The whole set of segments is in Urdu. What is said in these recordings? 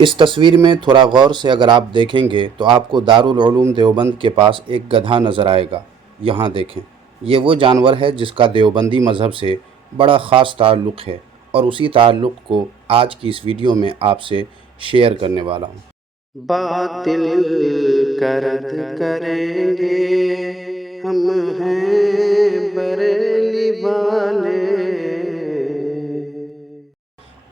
اس تصویر میں تھوڑا غور سے اگر آپ دیکھیں گے تو آپ کو دارالعلوم دیوبند کے پاس ایک گدھا نظر آئے گا۔ یہاں دیکھیں، یہ وہ جانور ہے جس کا دیوبندی مذہب سے بڑا خاص تعلق ہے، اور اسی تعلق کو آج کی اس ویڈیو میں آپ سے شیئر کرنے والا ہوں۔ باطل کا رد کریں گے ہم ہیں بریلی والے۔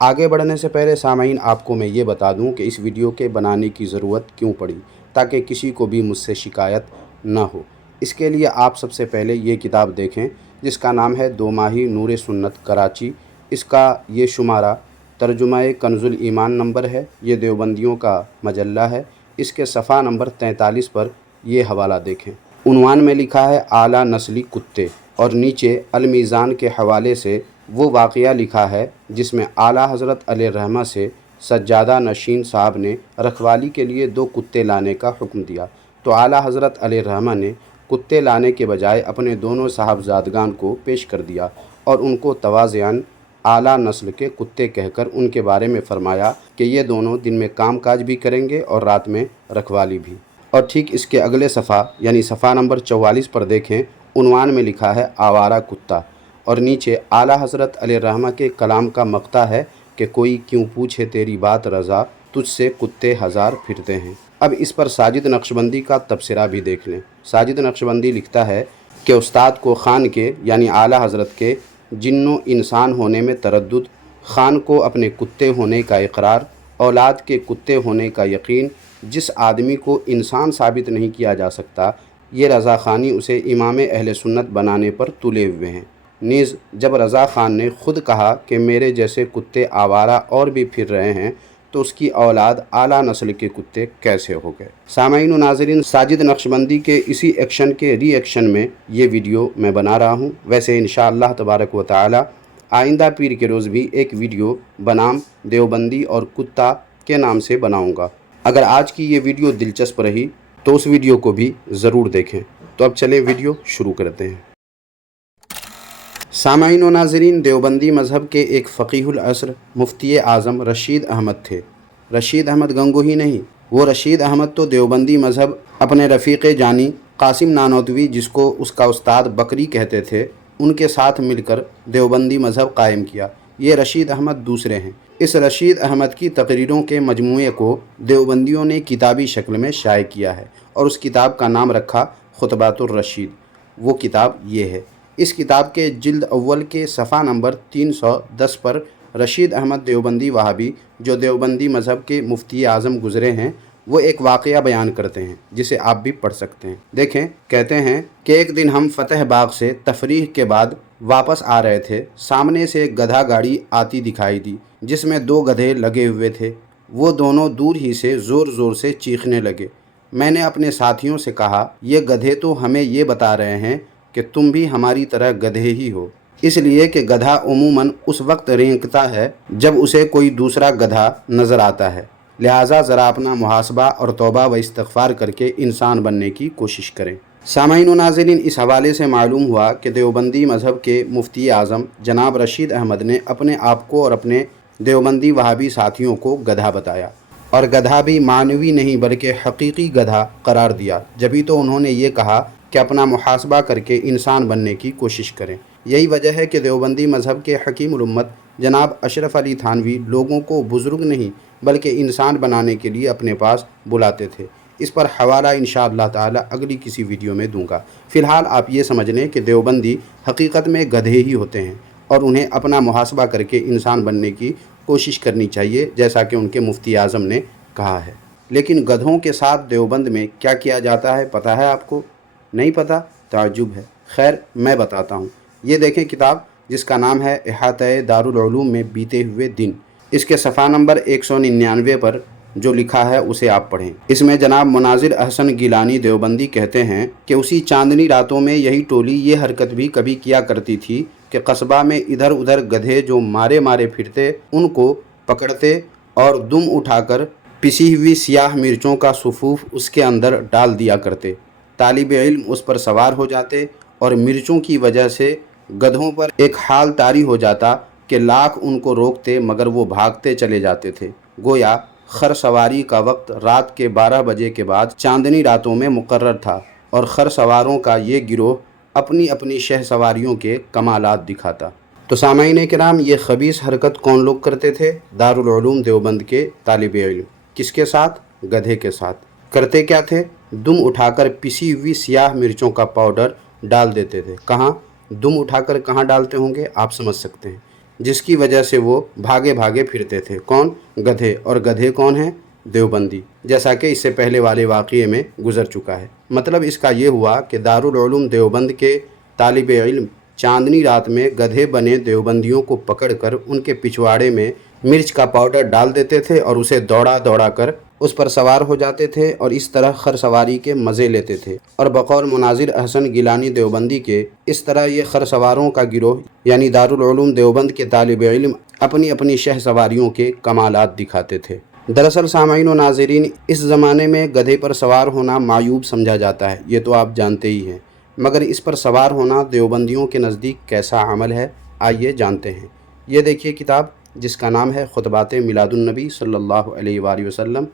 آگے بڑھنے سے پہلے سامعین آپ کو میں یہ بتا دوں کہ اس ویڈیو کے بنانے کی ضرورت کیوں پڑی، تاکہ کسی کو بھی مجھ سے شکایت نہ ہو۔ اس کے لیے آپ سب سے پہلے یہ کتاب دیکھیں جس کا نام ہے 2 ماہی نور سنت کراچی۔ اس کا یہ شمارہ ترجمہ کنز الایمان نمبر ہے، یہ دیوبندیوں کا مجلہ ہے۔ اس کے صفحہ نمبر 43 پر یہ حوالہ دیکھیں۔ عنوان میں لکھا ہے اعلیٰ نسلی کتے، اور نیچے المیزان کے حوالے سے وہ واقعہ لکھا ہے جس میں اعلیٰ حضرت علیہ الرحمہ سے سجادہ نشین صاحب نے رکھوالی کے لیے 2 کتے لانے کا حکم دیا، تو اعلیٰ حضرت علیہ الرحمہ نے کتے لانے کے بجائے اپنے دونوں صاحبزادگان کو پیش کر دیا اور ان کو تواضعاً اعلیٰ نسل کے کتے کہہ کر ان کے بارے میں فرمایا کہ یہ دونوں دن میں کام کاج بھی کریں گے اور رات میں رکھوالی بھی۔ اور ٹھیک اس کے اگلے صفحہ یعنی صفحہ نمبر 44 پر دیکھیں، عنوان میں لکھا ہے آوارہ کتا، اور نیچے اعلیٰ حضرت علیہ الرحمہ کے کلام کا مقطع ہے کہ کوئی کیوں پوچھے تیری بات رضا، تجھ سے کتے ہزار پھرتے ہیں۔ اب اس پر ساجد نقشبندی کا تبصرہ بھی دیکھ لیں۔ ساجد نقشبندی لکھتا ہے کہ استاد کو خان کے یعنی اعلیٰ حضرت کے جن و انسان ہونے میں تردد، خان کو اپنے کتے ہونے کا اقرار، اولاد کے کتے ہونے کا یقین، جس آدمی کو انسان ثابت نہیں کیا جا سکتا، یہ رضا خانی اسے امام اہل سنت بنانے پر تلے ہوئے ہیں۔ نیز جب رضا خان نے خود کہا کہ میرے جیسے کتے آوارہ اور بھی پھر رہے ہیں، تو اس کی اولاد اعلیٰ نسل کے کتے کیسے ہو گئے؟ سامعین و ناظرین، ساجد نقشبندی کے اسی ایکشن کے ری ایکشن میں یہ ویڈیو میں بنا رہا ہوں۔ ویسے انشاءاللہ تبارک و تعالی آئندہ پیر کے روز بھی ایک ویڈیو بنام دیوبندی اور کتا کے نام سے بناؤں گا۔ اگر آج کی یہ ویڈیو دلچسپ رہی تو اس ویڈیو کو بھی ضرور دیکھیں۔ تو اب چلیں ویڈیو شروع کرتے ہیں۔ سامعین و ناظرین، دیوبندی مذہب کے ایک فقیہ العصر مفتی اعظم رشید احمد تھے۔ رشید احمد گنگوہی نہیں، وہ رشید احمد تو دیوبندی مذہب اپنے رفیق جانی قاسم نانوتوی، جس کو اس کا استاد بکری کہتے تھے، ان کے ساتھ مل کر دیوبندی مذہب قائم کیا۔ یہ رشید احمد دوسرے ہیں۔ اس رشید احمد کی تقریروں کے مجموعے کو دیوبندیوں نے کتابی شکل میں شائع کیا ہے، اور اس کتاب کا نام رکھا خطبات الرشید۔ وہ کتاب یہ ہے۔ اس کتاب کے جلد اول کے صفحہ نمبر 310 پر رشید احمد دیوبندی وہابی، جو دیوبندی مذہب کے مفتی اعظم گزرے ہیں، وہ ایک واقعہ بیان کرتے ہیں جسے آپ بھی پڑھ سکتے ہیں۔ دیکھیں، کہتے ہیں کہ ایک دن ہم فتح باغ سے تفریح کے بعد واپس آ رہے تھے، سامنے سے ایک گدھا گاڑی آتی دکھائی دی جس میں 2 گدھے لگے ہوئے تھے۔ وہ دونوں دور ہی سے زور زور سے چیخنے لگے۔ میں نے اپنے ساتھیوں سے کہا، یہ گدھے تو ہمیں یہ بتا رہے ہیں کہ تم بھی ہماری طرح گدھے ہی ہو، اس لیے کہ گدھا عموماً اس وقت رینکتا ہے جب اسے کوئی دوسرا گدھا نظر آتا ہے، لہٰذا ذرا اپنا محاسبہ اور توبہ و استغفار کر کے انسان بننے کی کوشش کریں۔ سامعین و ناظرین، اس حوالے سے معلوم ہوا کہ دیوبندی مذہب کے مفتی اعظم جناب رشید احمد نے اپنے آپ کو اور اپنے دیوبندی وہابی ساتھیوں کو گدھا بتایا، اور گدھا بھی معنوی نہیں بلکہ حقیقی گدھا قرار دیا۔ جبھی تو انہوں نے یہ کہا کہ اپنا محاسبہ کر کے انسان بننے کی کوشش کریں۔ یہی وجہ ہے کہ دیوبندی مذہب کے حکیم الامت جناب اشرف علی تھانوی لوگوں کو بزرگ نہیں بلکہ انسان بنانے کے لیے اپنے پاس بلاتے تھے۔ اس پر حوالہ انشاءاللہ تعالی اگلی کسی ویڈیو میں دوں گا۔ فی الحال آپ یہ سمجھ لیں کہ دیوبندی حقیقت میں گدھے ہی ہوتے ہیں، اور انہیں اپنا محاسبہ کر کے انسان بننے کی کوشش کرنی چاہیے، جیسا کہ ان کے مفتی اعظم نے کہا ہے۔ لیکن گدھوں کے ساتھ دیوبند میں کیا کیا جاتا ہے پتہ ہے آپ کو؟ نہیں پتہ؟ تعجب ہے۔ خیر، میں بتاتا ہوں۔ یہ دیکھیں کتاب جس کا نام ہے احاطہ دارالعلوم میں بیتے ہوئے دن۔ اس کے صفحہ نمبر 199 پر جو لکھا ہے اسے آپ پڑھیں۔ اس میں جناب مناظر احسن گیلانی دیوبندی کہتے ہیں کہ اسی چاندنی راتوں میں یہی ٹولی یہ حرکت بھی کبھی کیا کرتی تھی کہ قصبہ میں ادھر ادھر گدھے جو مارے مارے پھرتے ان کو پکڑتے اور دم اٹھا کر پسی ہوئی سیاہ مرچوں کا صفوف اس کے اندر ڈال دیا کرتے۔ طالب علم اس پر سوار ہو جاتے اور مرچوں کی وجہ سے گدھوں پر ایک حال طاری ہو جاتا کہ لاکھ ان کو روکتے مگر وہ بھاگتے چلے جاتے تھے، گویا خر سواری کا وقت رات کے 12 بجے کے بعد چاندنی راتوں میں مقرر تھا اور خر سواروں کا یہ گروہ اپنی اپنی شہ سواریوں کے کمالات دکھاتا۔ تو سامعین کرام، یہ خبیث حرکت کون لوگ کرتے تھے؟ دارالعلوم دیوبند کے طالب علم۔ کس کے ساتھ؟ گدھے کے ساتھ۔ کرتے کیا تھے؟ دم اٹھا کر پسی ہوئی سیاہ مرچوں کا پاؤڈر ڈال دیتے تھے۔ کہاں؟ دم اٹھا کر کہاں ڈالتے ہوں گے آپ سمجھ سکتے ہیں، جس کی وجہ سے وہ بھاگے بھاگے پھرتے تھے۔ کون؟ گدھے۔ اور گدھے کون ہیں؟ دیوبندی، جیسا کہ اس سے پہلے والے واقعے میں گزر چکا ہے۔ مطلب اس کا یہ ہوا کہ دارالعلوم دیوبند کے طالب علم چاندنی رات میں گدھے بنے دیوبندیوں کو پکڑ کر ان کے پچھواڑے میں مرچ کا پاؤڈر ڈال دیتے تھے اور اسے دوڑا دوڑا کر اس پر سوار ہو جاتے تھے اور اس طرح خر سواری کے مزے لیتے تھے۔ اور بقول مناظر احسن گیلانی دیوبندی کے، اس طرح یہ خر سواروں کا گروہ یعنی دارالعلوم دیوبند کے طالب علم اپنی اپنی شہ سواریوں کے کمالات دکھاتے تھے۔ دراصل سامعین و ناظرین، اس زمانے میں گدھے پر سوار ہونا معیوب سمجھا جاتا ہے، یہ تو آپ جانتے ہی ہیں، مگر اس پر سوار ہونا دیوبندیوں کے نزدیک کیسا عمل ہے، آئیے جانتے ہیں۔ یہ دیکھیے کتاب جس کا نام ہے خطبات میلاد النبی صلی اللہ علیہ وآلہ وسلم،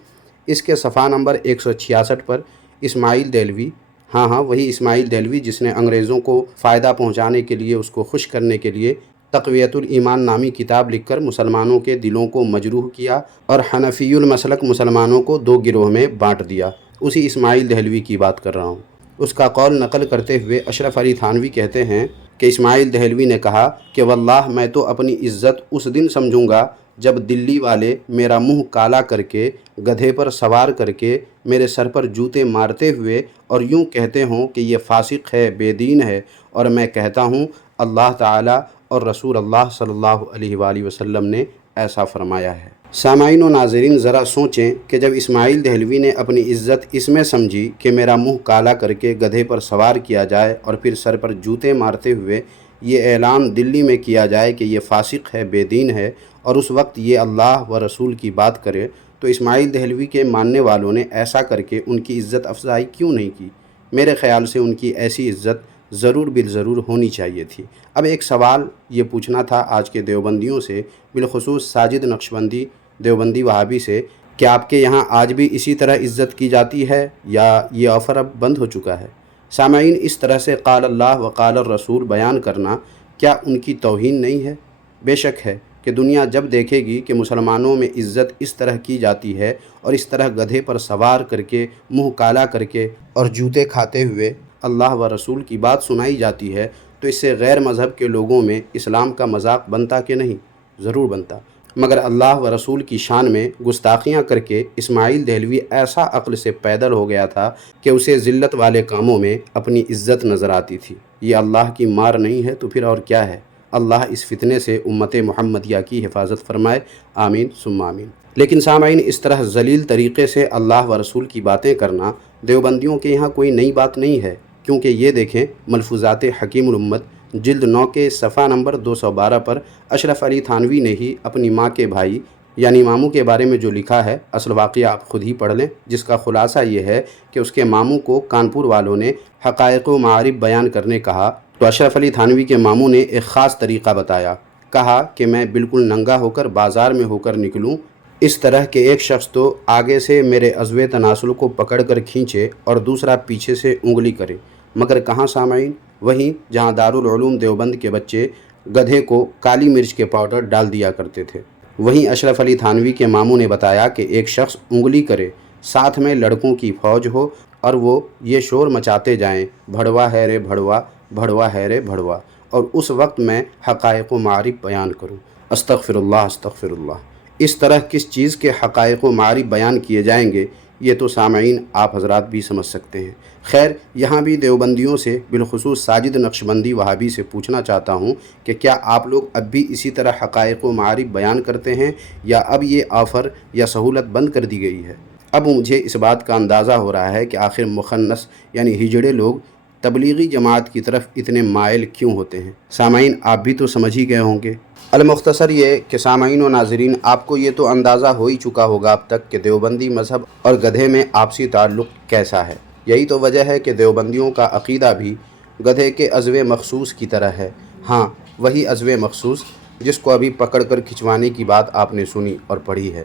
اس کے صفحہ نمبر 166 پر اسماعیل دہلوی، ہاں وہی اسماعیل دہلوی جس نے انگریزوں کو فائدہ پہنچانے کے لیے، اس کو خوش کرنے کے لیے تقویت الایمان نامی کتاب لکھ کر مسلمانوں کے دلوں کو مجروح کیا اور حنفی المسلک مسلمانوں کو 2 گروہ میں بانٹ دیا، اسی اسماعیل دہلوی کی بات کر رہا ہوں۔ اس کا قول نقل کرتے ہوئے اشرف علی تھانوی کہتے ہیں کہ اسماعیل دہلوی نے کہا کہ واللہ میں تو اپنی عزت اس دن سمجھوں گا جب دلی والے میرا منہ کالا کر کے گدھے پر سوار کر کے میرے سر پر جوتے مارتے ہوئے اور یوں کہتے ہوں کہ یہ فاسق ہے، بے دین ہے، اور میں کہتا ہوں اللہ تعالیٰ اور رسول اللہ صلی اللہ علیہ وآلہ وسلم نے ایسا فرمایا ہے۔ سامعین و ناظرین، ذرا سوچیں کہ جب اسماعیل دہلوی نے اپنی عزت اس میں سمجھی کہ میرا منہ کالا کر کے گدھے پر سوار کیا جائے اور پھر سر پر جوتے مارتے ہوئے یہ اعلان دلی میں کیا جائے کہ یہ فاسق ہے، بے دین ہے، اور اس وقت یہ اللہ و رسول کی بات کرے، تو اسماعیل دہلوی کے ماننے والوں نے ایسا کر کے ان کی عزت افزائی کیوں نہیں کی؟ میرے خیال سے ان کی ایسی عزت ضرور بالضرور ہونی چاہیے تھی۔ اب ایک سوال یہ پوچھنا تھا آج کے دیوبندیوں سے، بالخصوص ساجد نقشبندی دیوبندی وہابی سے، کہ آپ کے یہاں آج بھی اسی طرح عزت کی جاتی ہے یا یہ آفر اب بند ہو چکا ہے؟ سامعین، اس طرح سے قال اللہ و قال الرسول بیان کرنا کیا ان کی توہین نہیں ہے؟ بے شک ہے کہ دنیا جب دیکھے گی کہ مسلمانوں میں عزت اس طرح کی جاتی ہے اور اس طرح گدھے پر سوار کر کے منہ کالا کر کے اور جوتے کھاتے ہوئے اللہ و رسول کی بات سنائی جاتی ہے، تو اس سے غیر مذہب کے لوگوں میں اسلام کا مذاق بنتا کہ نہیں؟ ضرور بنتا۔ مگر اللہ و رسول کی شان میں گستاخیاں کر کے اسماعیل دہلوی ایسا عقل سے پیدل ہو گیا تھا کہ اسے ذلت والے کاموں میں اپنی عزت نظر آتی تھی۔ یہ اللہ کی مار نہیں ہے تو پھر اور کیا ہے؟ اللہ اس فتنے سے امت محمدیہ کی حفاظت فرمائے، آمین ثم آمین۔ لیکن سامعین، اس طرح ذلیل طریقے سے اللہ و رسول کی باتیں کرنا دیوبندیوں کے یہاں کوئی نئی بات نہیں ہے، کیونکہ یہ دیکھیں ملفوظات حکیم الامت جلد 9 کے صفحہ نمبر 212 پر اشرف علی تھانوی نے ہی اپنی ماں کے بھائی یعنی ماموں کے بارے میں جو لکھا ہے، اصل واقعہ آپ خود ہی پڑھ لیں، جس کا خلاصہ یہ ہے کہ اس کے ماموں کو کانپور والوں نے حقائق و معارف بیان کرنے کہا، تو اشرف علی تھانوی کے ماموں نے ایک خاص طریقہ بتایا، کہا کہ میں بالکل ننگا ہو کر بازار میں ہو کر نکلوں، اس طرح کہ ایک شخص تو آگے سے میرے عضو تناسل کو پکڑ کر کھینچے اور دوسرا پیچھے سے انگلی کرے، مگر کہاں سامعین؟ وہیں جہاں دارالعلوم دیوبند کے بچے گدھے کو کالی مرچ کے پاؤڈر ڈال دیا کرتے تھے، وہیں اشرف علی تھانوی کے ماموں نے بتایا کہ ایک شخص انگلی کرے، ساتھ میں لڑکوں کی فوج ہو اور وہ یہ شور مچاتے جائیں، بھڑوا ہے رے بھڑوا، بھڑوا ہے رے بھڑوا، اور اس وقت میں حقائق و معارف بیان کروں۔ استغفر اللہ استغفر اللہ۔ اس طرح کس چیز کے حقائق و معارف بیان کیے جائیں گے، یہ تو سامعین آپ حضرات بھی سمجھ سکتے ہیں۔ خیر، یہاں بھی دیوبندیوں سے بالخصوص ساجد نقشبندی وہابی سے پوچھنا چاہتا ہوں کہ کیا آپ لوگ اب بھی اسی طرح حقائق و معارف بیان کرتے ہیں یا اب یہ آفر یا سہولت بند کر دی گئی ہے؟ اب مجھے اس بات کا اندازہ ہو رہا ہے کہ آخر مخنث یعنی ہجڑے لوگ تبلیغی جماعت کی طرف اتنے مائل کیوں ہوتے ہیں۔ سامعین آپ بھی تو سمجھ ہی گئے ہوں گے۔ المختصر یہ کہ سامعین و ناظرین، آپ کو یہ تو اندازہ ہو ہی چکا ہوگا اب تک کہ دیوبندی مذہب اور گدھے میں آپسی تعلق کیسا ہے۔ یہی تو وجہ ہے کہ دیوبندیوں کا عقیدہ بھی گدھے کے عضو مخصوص کی طرح ہے، ہاں وہی عضو مخصوص جس کو ابھی پکڑ کر کھنچوانے کی بات آپ نے سنی اور پڑھی ہے۔